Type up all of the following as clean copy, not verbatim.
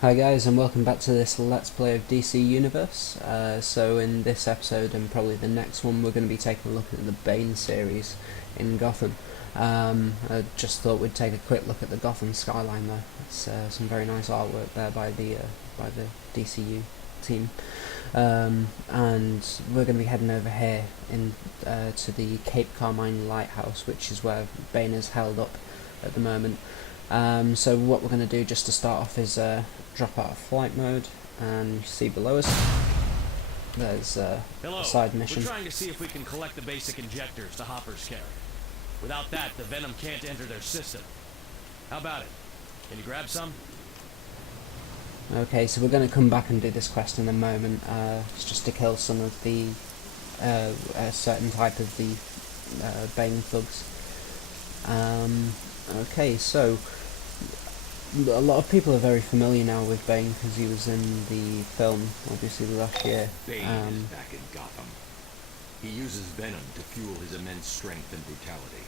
Hi guys, and welcome back to this Let's Play of DC Universe. So in this episode and probably the next one, we're going to be taking a look at the Bane series in Gotham. I just thought we'd take a quick look at the Gotham skyline there. It's some very nice artwork there by the DCU team. And we're going to be heading over here to the Cape Carmine Lighthouse, which is where Bane is held up at the moment. So what we're going to do just to start off is drop out of flight mode, and you see below us there's a side mission. We're trying to see if we can collect the basic injectors the hoppers carry. Without that, the venom can't enter their system. How about it? Can you grab some? Okay, so we're going to come back and do this quest in a moment. It's just to kill some of the a certain type of the Bane thugs. Okay, so a lot of people are very familiar now with Bane because he was in the film, obviously, last year. Bane is back in Gotham. He uses venom to fuel his immense strength and brutality.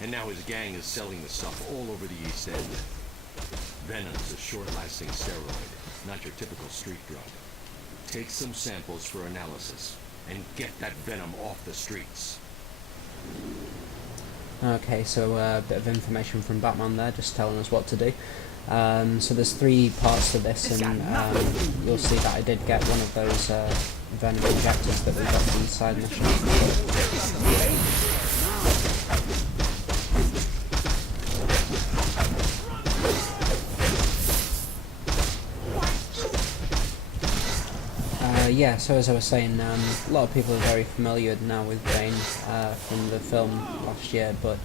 And now his gang is selling the stuff all over the East End. Venom's a short-lasting steroid, not your typical street drug. Take some samples for analysis, and get that venom off the streets. Okay, so a bit of information from Batman there, just telling us what to do. So there's three parts to this, and you'll see that I did get one of those venom injectors that we got the side mission. Yeah, so as I was saying, a lot of people are very familiar now with Bane from the film last year, but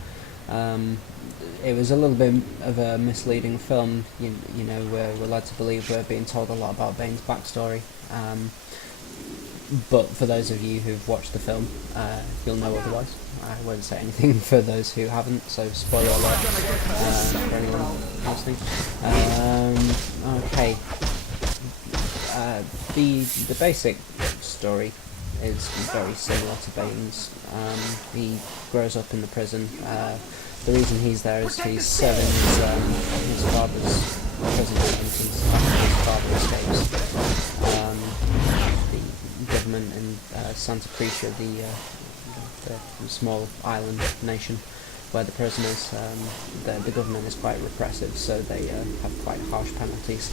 it was a little bit of a misleading film. You know, we're led to believe we're being told a lot about Bane's backstory, but for those of you who've watched the film, you'll know otherwise. I won't say anything for those who haven't, so spoiler alert for anyone listening. Okay. The basic story is very similar to Bane's. He grows up in the prison. The reason he's there is he's serving his father's prison sentence after his father escapes. The government in Santa Cruz, the small island nation where the prison is, the government is quite repressive, so they have quite harsh penalties.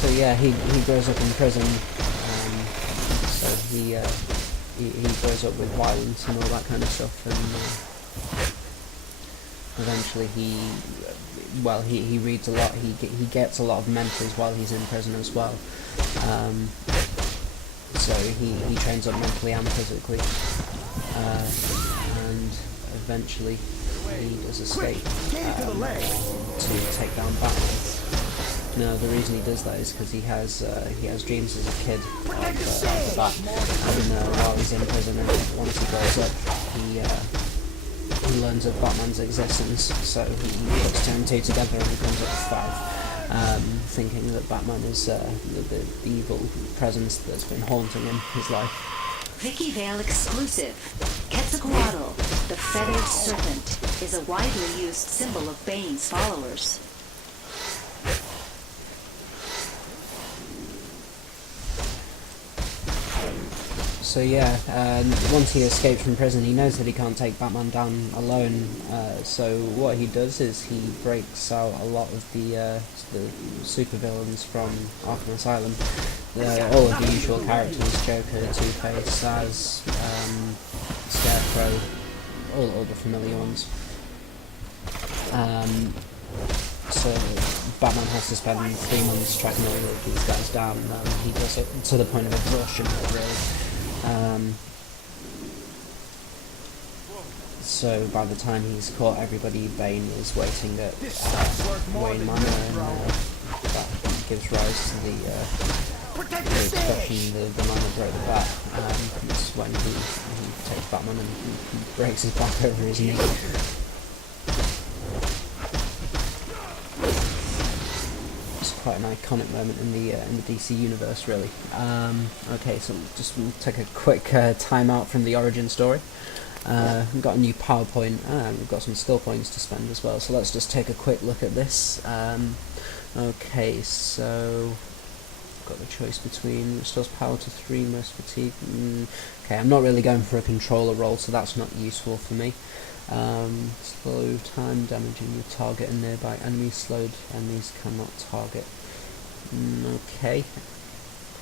So yeah, he grows up in prison, so he grows up with violence and all that kind of stuff, and eventually he reads a lot. He gets a lot of mentors while he's in prison as well. So he trains up mentally and physically. And eventually he does escape to take down Batman. Now the reason he does that is because he has dreams as a kid of the Bat, and while he's in prison and once he grows up, he learns of Batman's existence, so he puts two and two together and becomes up to five, thinking that Batman is the evil presence that's been haunting him his life. Vicky Vale exclusive. Quetzalcoatl, the feathered serpent, is a widely used symbol of Bane's followers. So yeah, once he escapes from prison, he knows that he can't take Batman down alone, so what he does is he breaks out a lot of the supervillains from Arkham Asylum. All of the usual characters, Joker, Two-Face, Saz, Scarecrow, all the familiar ones. So Batman has to spend 3 months tracking all of these guys down. He does it to the point of exhaustion, really. So by the time he's caught everybody, Bane is waiting at Wayne Manor, and that gives rise to the expression, the man that broke the bat. It's when he takes Batman and he breaks his back over his knee. It's quite an iconic moment in the DC universe, really. Okay, so just take a quick time out from the origin story. We've got a new PowerPoint, and we've got some skill points to spend as well, so let's just take a quick look at this. Okay, so got the choice between restores power to 3, most fatigue. Okay, I'm not really going for a controller role, so that's not useful for me. Slow time damaging your target and nearby enemies. Slowed enemies cannot target. Okay.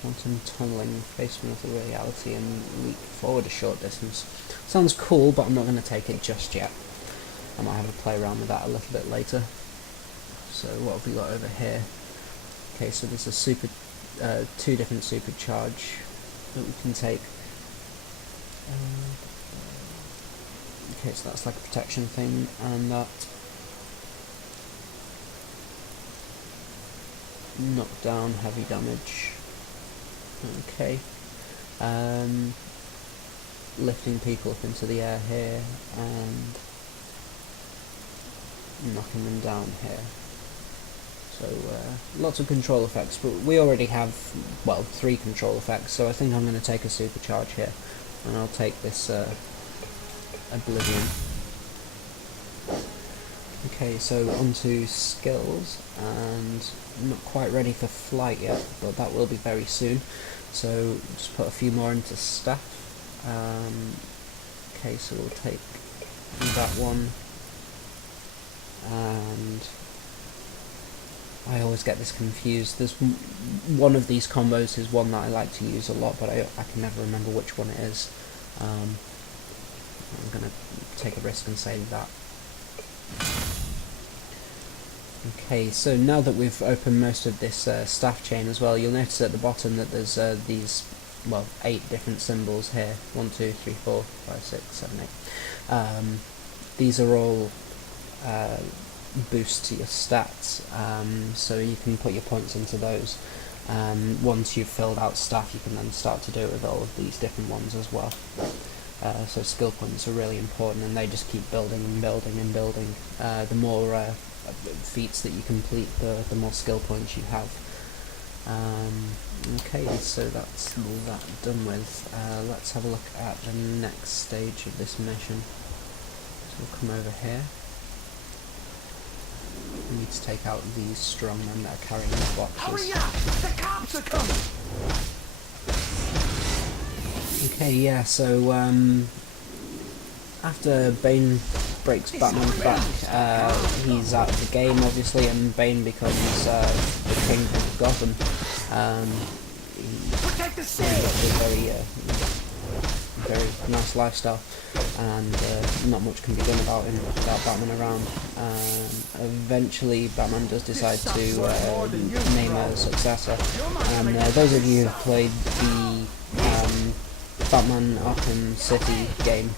Quantum tunneling, face another reality and leap forward a short distance. Sounds cool, but I'm not going to take it just yet. I might have a play around with that a little bit later. So what have we got over here? Okay, so there's a two different supercharge that we can take. Okay, so that's like a protection thing, and that knockdown, heavy damage. Okay. Lifting people up into the air here and knocking them down here. So lots of control effects, but we already have, well, 3 control effects, so I think I'm going to take a supercharge here, and I'll take this Oblivion. Okay, so onto skills, and I'm not quite ready for flight yet, but that will be very soon. So just put a few more into staff. Okay, so we'll take that one, and I always get this confused. There's one of these combos is one that I like to use a lot, but I can never remember which one it is. I'm going to take a risk and say that. Okay, so now that we've opened most of this staff chain as well, you'll notice at the bottom that there's these, well, 8 different symbols here. 1, 2, 3, 4, 5, 6, 7, 8. These are all boosts to your stats, so you can put your points into those. Once you've filled out staff, you can then start to do it with all of these different ones as well. So skill points are really important, and they just keep building and building and building. The more feats that you complete, the more skill points you have. Okay, so that's that done with. Let's have a look at the next stage of this mission. So we'll come over here. We need to take out these strongmen that are carrying the boxes. Hurry up! The cops are coming! Okay, yeah, so after Bane breaks Batman's back, he's out of the game, obviously, and Bane becomes the king of Gotham. Protect the He city! has a very nice lifestyle, and not much can be done about him without Batman around. Eventually, Batman does decide to name a successor, and those of you who have played the Batman Arkham City game,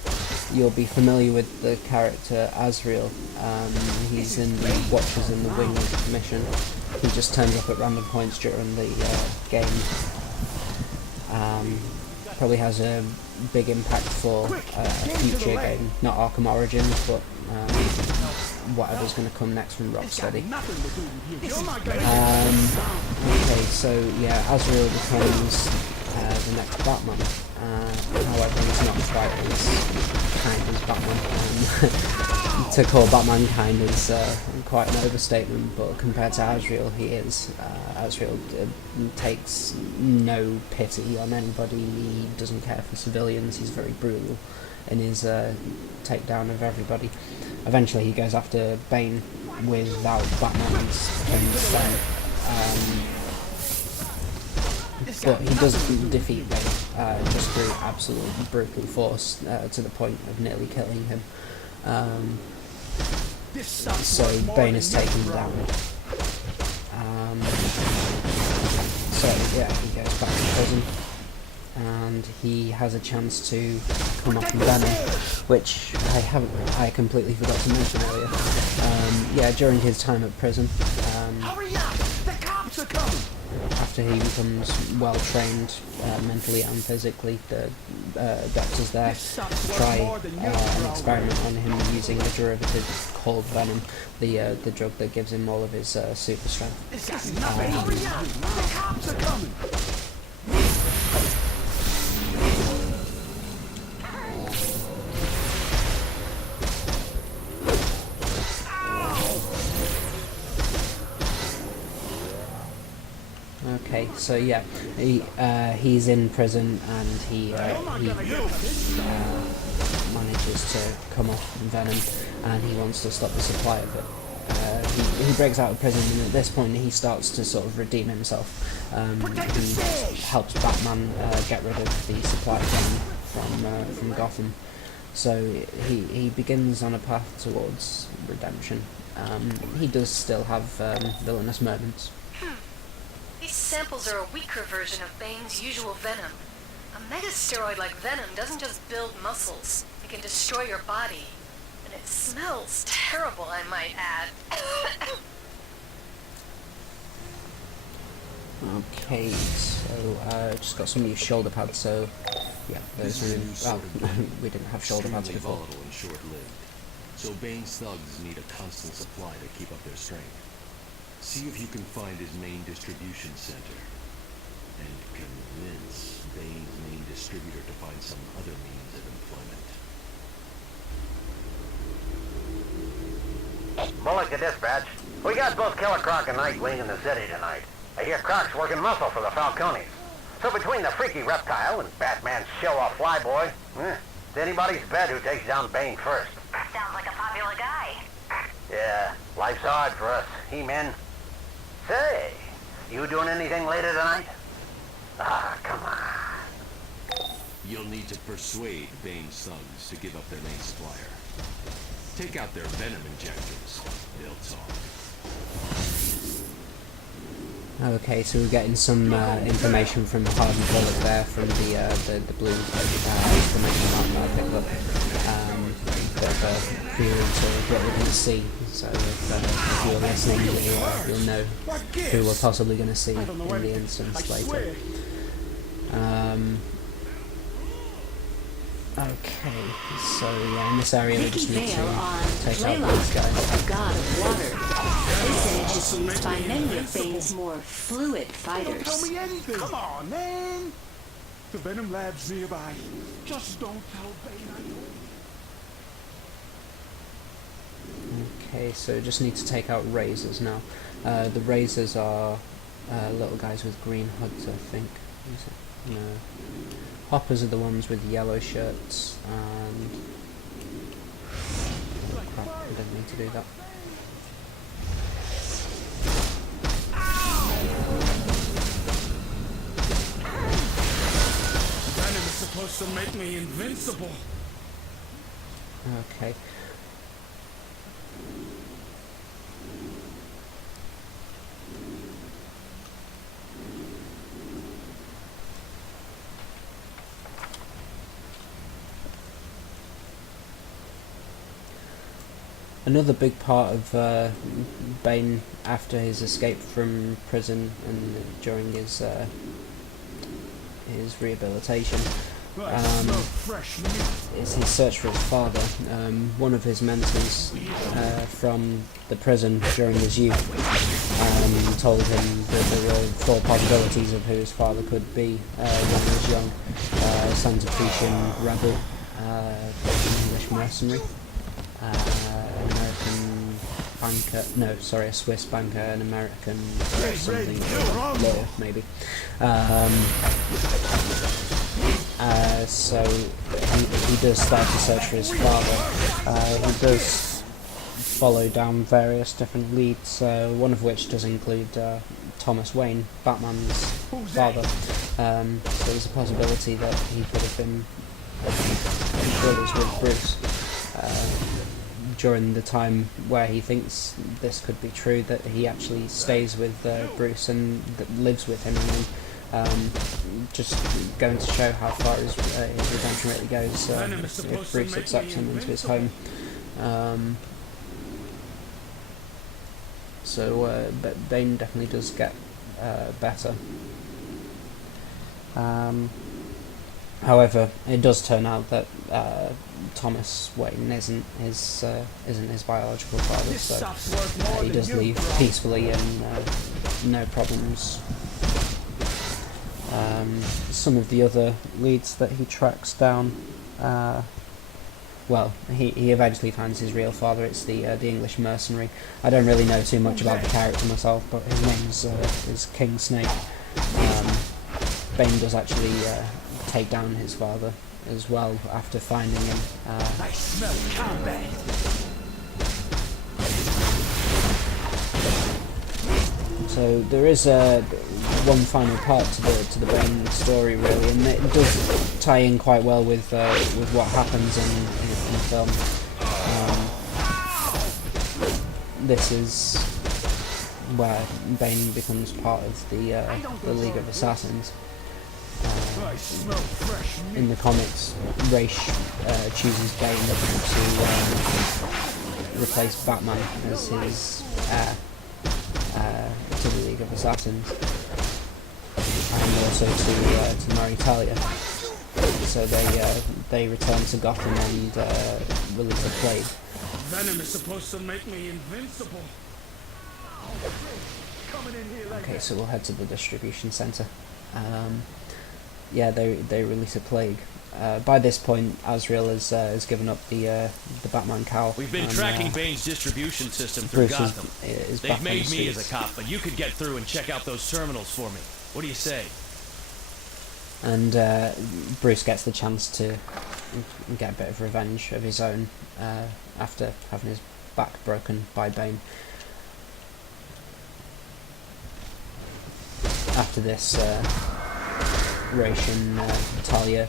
you'll be familiar with the character Azrael. He's in the Watchers in the Wing mission. He just turns up at random points during the game. Probably has a big impact for a future game, not Arkham Origins, but whatever's going to come next from Rocksteady. Okay, so yeah, Azrael becomes the next Batman. However, he's not quite as kind as Batman. To call Batman kind is quite an overstatement, but compared to Azrael, he is. Azrael takes no pity on anybody. He doesn't care for civilians. He's very brutal in his takedown of everybody. Eventually, he goes after Bane without Batman's consent. But he does defeat Bane just through absolute brutal force, to the point of nearly killing him. So Bane is taken down. So yeah, he goes back to prison, and he has a chance to come off Venom, which I completely forgot to mention earlier. Yeah, during his time at prison, Hurry up! The cops are coming! after he becomes well trained mentally and physically, the doctors there try an experiment on him using a derivative called Venom, the drug that gives him all of his super strength. This guy's nothing! Hurry up! The cops are coming! Okay, so yeah, he's in prison and he manages to come off Venom, and he wants to stop the supply of it. He breaks out of prison, and at this point he starts to sort of redeem himself. He helps Batman get rid of the supply chain from Gotham. So he begins on a path towards redemption. He does still have villainous moments. These samples are a weaker version of Bane's usual venom. A megasteroid like Venom doesn't just build muscles. It can destroy your body. And it smells terrible, I might add. Okay, so just got some new shoulder pads, so yeah, those are in... well, we didn't have shoulder pads Extremely before. volatile and short-lived, so Bane's thugs need a constant supply to keep up their strength. See if you can find his main distribution center, and convince Bane's main distributor to find some other means of employment. Bullock to dispatch. We got both Killer Croc and Nightwing in the city tonight. I hear Croc's working muscle for the Falcones. So between the freaky reptile and Batman's show-off flyboy, it's anybody's bet who takes down Bane first. Sounds like a popular guy. Yeah, life's hard for us He-Men. Say, you doing anything later tonight? Ah, come on. You'll need to persuade Bane's thugs to give up their main supplier. Take out their venom injectors. They'll talk. Okay, so we're getting some information from Harden Bullock there, from the blue information that I picked up. Bit of a prelude to what we're going to see, so if you're listening, you'll know who we're possibly going to see in the instance later. Okay, so yeah, in this area we just need to take out these guys. The god of water. This edge is used by many of Bane's more fluid fighters. Don't tell me anything. Come on, man. The Venom Lab's nearby. Just don't tell Bane I told you. Okay, so just need to take out razors now. The razors are little guys with green hoods, I think. Is it? No. Hoppers are the ones with yellow shirts, and... oh crap, I don't need to do that. Venom is supposed to make me invincible. Okay. Another big part of Bane after his escape from prison and during his rehabilitation is his search for his father. One of his mentors from the prison during his youth told him that there were 4 possibilities of who his father could be when he was young. Santa Cretian rebel, English mercenary, American banker, no, sorry, a Swiss banker, an American something, lawyer, maybe. So he does start to search for his father. He does follow down various different leads, one of which does include Thomas Wayne, Batman's father. So there's a possibility that he could have been brothers with Bruce. During the time where he thinks this could be true, that he actually stays with Bruce and that lives with him, and just going to show how far his redemption really goes if Bruce accepts him into his home. But Bane definitely does get better. However, it does turn out that Thomas Wayne isn't his biological father, so he does leave peacefully and no problems. Some of the other leads that he tracks down well, he eventually finds his real father. It's the English mercenary. I don't really know too much about the character myself, but his name's is King Snake. Bane does actually take down his father as well after finding him. I smell combat. So there is one final part to the Bane story, really, and it does tie in quite well with what happens in the film. This is where Bane becomes part of the League of Assassins. I smell fresh meat. In the comics, Raish chooses Bane to replace Batman as his heir to the League of Assassins, and also to marry Talia. So they return to Gotham and release a plague. Venom is supposed to make me invincible. Coming in here like Okay, so we'll head to the distribution centre. Yeah, they release a plague. By this point, Azrael has given up the Batman cowl. We've been and, tracking Bane's distribution system through Bruce Gotham. is They've back on made the me as streets. a cop, but you could get through and check out those terminals for me. What do you say? And Bruce gets the chance to get a bit of revenge of his own after having his back broken by Bane. After this, Raish and Talia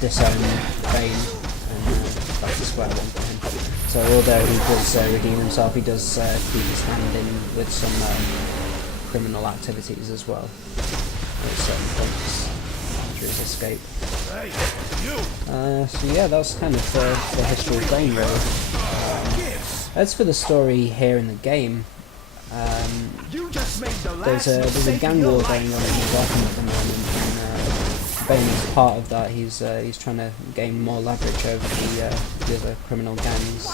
disown Bane and back to square one for him. So although he does redeem himself, he does keep his hand in with some criminal activities as well at certain points after his escape. Hey, you! So yeah, that's kind of the history of Bane, really. As for the story here in the game, You just made the last there's a mistake of gang your war life. going on in Gotham at the moment, and Bane is part of that. He's trying to gain more leverage over the other criminal gangs.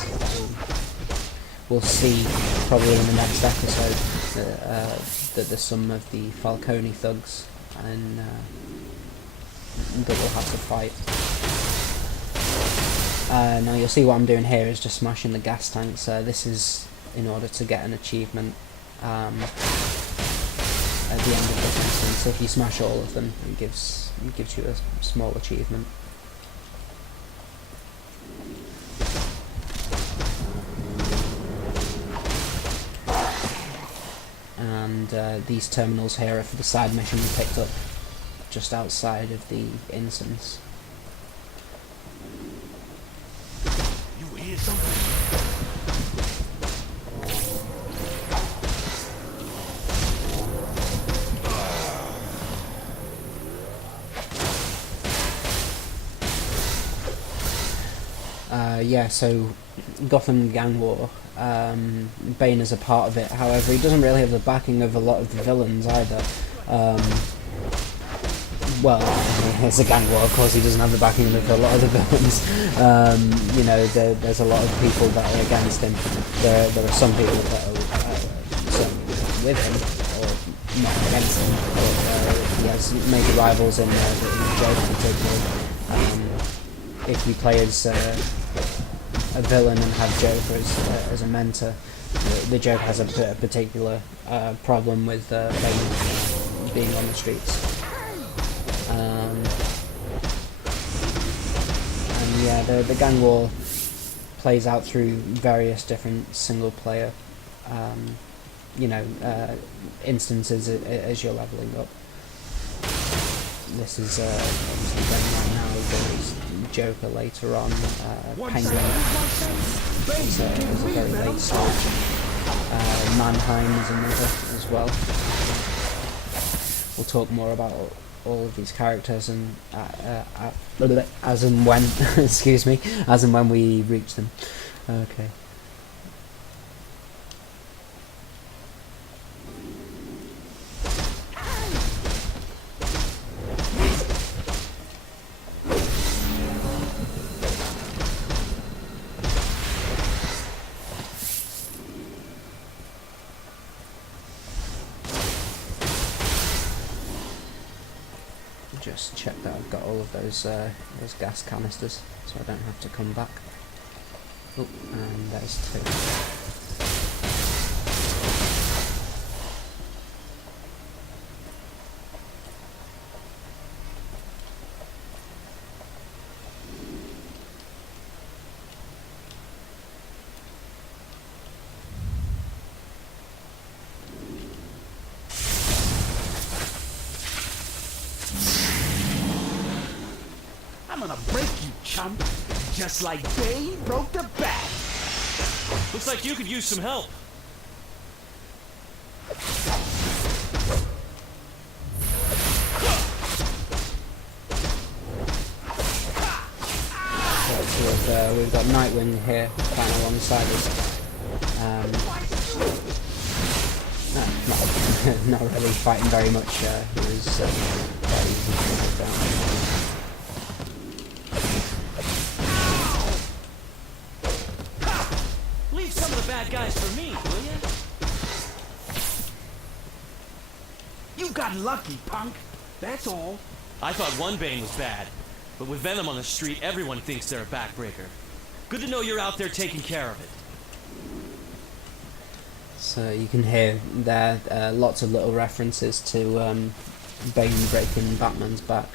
We'll see probably in the next episode that there's some of the Falcone thugs and that we'll have to fight. Now you'll see what I'm doing here is just smashing the gas tanks. This is in order to get an achievement at the end of the instance. If you smash all of them, it gives you a small achievement. And these terminals here are for the side mission we picked up just outside of the instance. You hear something? Yeah, so Gotham Gang War, Bane is a part of it. However, he doesn't really have the backing of a lot of the villains either. Well, it's a gang war, of course he doesn't have the backing of a lot of the villains. You know, there's a lot of people that are against him. There are some people that are with him, or not against him, but he has major rivals in the Joker particularly. If you play as a villain and have Joker as a mentor, the Joker has a particular problem with Bane being on the streets. And yeah, the gang war plays out through various different single player instances as you're leveling up. This is obviously Bane right now, there's Joker later on, Penguin is a very late stage, Mannheim is another as well. We'll talk more about all of these characters and as and when excuse me, as and when we reach them. Okay. Just check that I've got all of those gas canisters, so I don't have to come back. Oh, and there's two. I'm gonna break you, chump. Just like Bane broke the bat. Looks like you could use some help. So we've got Nightwing here, fighting alongside us. No, not really fighting very much. He was quite easy to take down. Leave some of the bad guys for me, will ya? You got lucky, punk. That's all. I thought one Bane was bad, but with Venom on the street, everyone thinks they're a backbreaker. Good to know you're out there taking care of it. So you can hear there lots of little references to Bane breaking Batman's back.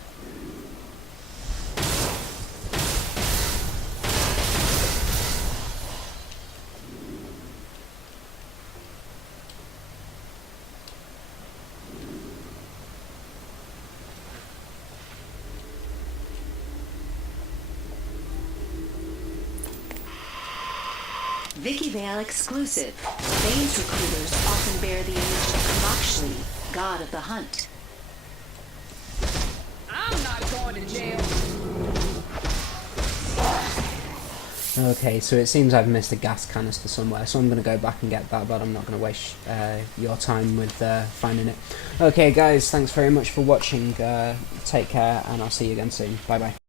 Vicky Vale exclusive. Bane's recruiters often bear the image of Kamakshli, god of the hunt. I'm not going to jail. Okay, so it seems I've missed a gas canister somewhere, so I'm going to go back and get that, but I'm not going to waste your time with finding it. Okay guys, thanks very much for watching, take care, and I'll see you again soon. Bye bye.